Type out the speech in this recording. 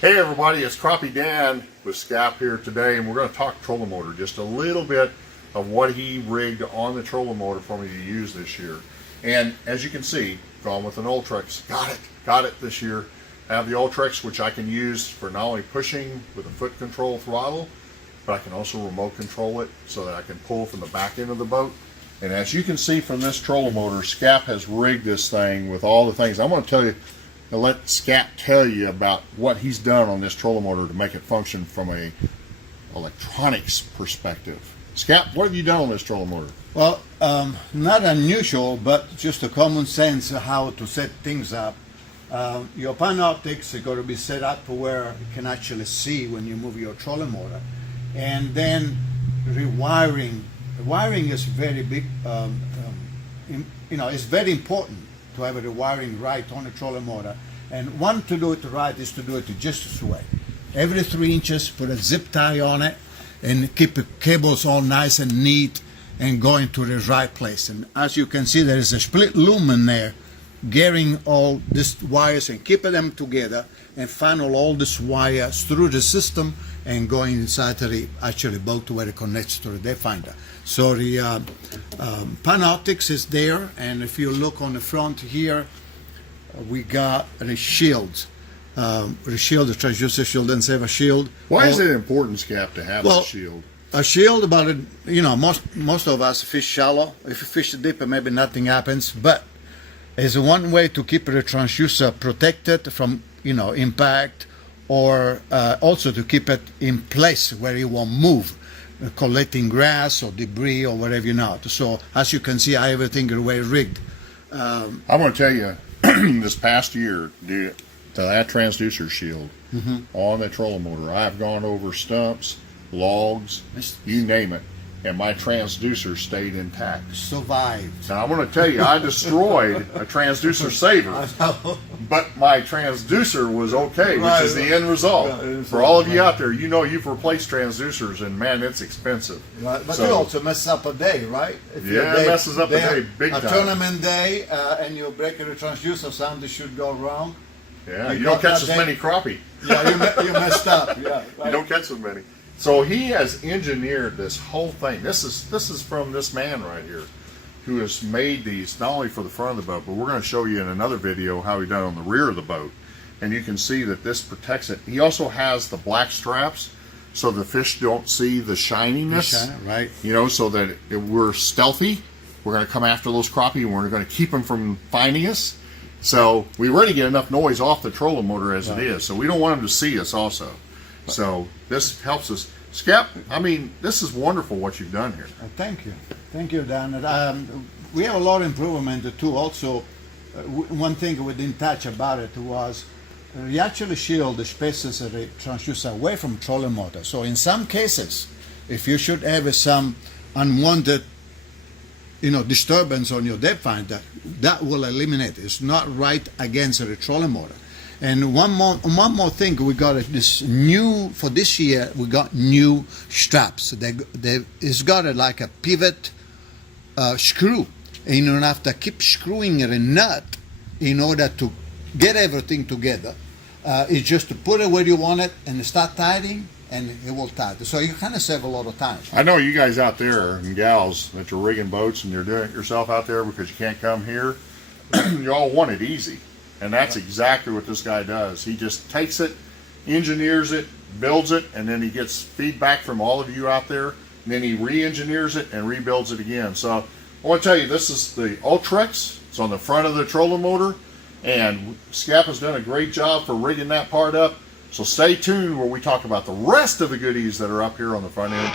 Hey everybody, it's Crappie Dan with Scap here today, and we're going to talk trolling motor, just a little bit of what he rigged on the trolling motor for me to use this year. And as you can see, gone with an Ultrex. Got it this year. I have the Ultrex, which I can use for not only pushing with a foot control throttle, but I can also remote control it so that I can pull from the back end of the boat. And as you can see from this trolling motor, Scap has rigged this thing with all the things. I'm going to tell you, I'll let Scap tell you about what he's done on this trolling motor to make it function from a electronics perspective. Scap, what have you done on this trolling motor? Well, not unusual, but just a common sense of how to set things up. Your pan optics are going to be set up to where you can actually see when you move your trolling motor. And then rewiring. Wiring is very big, it's very important to have a rewiring right on a trolling motor. And one to do it right is to do it just this way. Every 3 inches, put a zip tie on it and keep the cables all nice and neat and going to the right place. And as you can see, there is a split lumen there gearing all these wires and keeping them together and funnel all these wires through the system and going inside the actually boat where it connects to the depth finder. So the pan optics is there, and if you look on the front here, we got the shield. The Transducer Shield and Saver shield. Why is it important, Scap, to have a shield? A shield, but most of us fish shallow. If you fish deep, maybe nothing happens. But it's one way to keep the transducer protected from impact, or also to keep it in place where it won't move, collecting grass or debris or whatever So as you can see, I have everything well rigged. I'm going to tell you, this past year, to that transducer shield on the trolling motor, I've gone over stumps, logs, you name it, and my transducer stayed intact. Survived. Now I'm going to tell you, I destroyed a transducer saver, but my transducer was okay, which is the end result. For all of you out there, you've replaced transducers, and man, it's expensive. Right. But you also mess up a day, right? If it messes up a day big time. A tournament day, and you break your transducer, something should go wrong. Yeah, you don't catch as many crappie. Yeah, you messed up. Yeah, right. You don't catch as many. So he has engineered this whole thing. This is from this man right here, who has made these not only for the front of the boat, but we're going to show you in another video how he done it on the rear of the boat. And you can see that this protects it. He also has the black straps so the fish don't see the shininess. Right. So that we're stealthy. We're going to come after those crappie, and we're going to keep them from finding us. So we already get enough noise off the trolling motor as it is. So we don't want them to see us also. So this helps us. Scap, this is wonderful what you've done here. Thank you, Dan. We have a lot of improvement too. Also, one thing we didn't touch about it was we actually shield the spaces of the transducer away from trolling motor. So in some cases, if you should have some unwanted disturbance on your depth finder, that will eliminate it. It's not right against the trolling motor. And one more thing, we got for this year, we got new straps. It's got like a pivot screw, and you don't have to keep screwing a nut in order to get everything together. It's just to put it where you want it and start tightening, and it will tighten. So you kind of save a lot of time. I know you guys out there and gals that you're rigging boats and you're doing it yourself out there because you can't come here. You all want it easy. And that's exactly what this guy does. He just takes it, engineers it, builds it, and then he gets feedback from all of you out there. And then he re-engineers it and rebuilds it again. So I want to tell you, this is the Ultrex. It's on the front of the trolling motor. And Scap has done a great job for rigging that part up. So stay tuned where we talk about the rest of the goodies that are up here on the front end.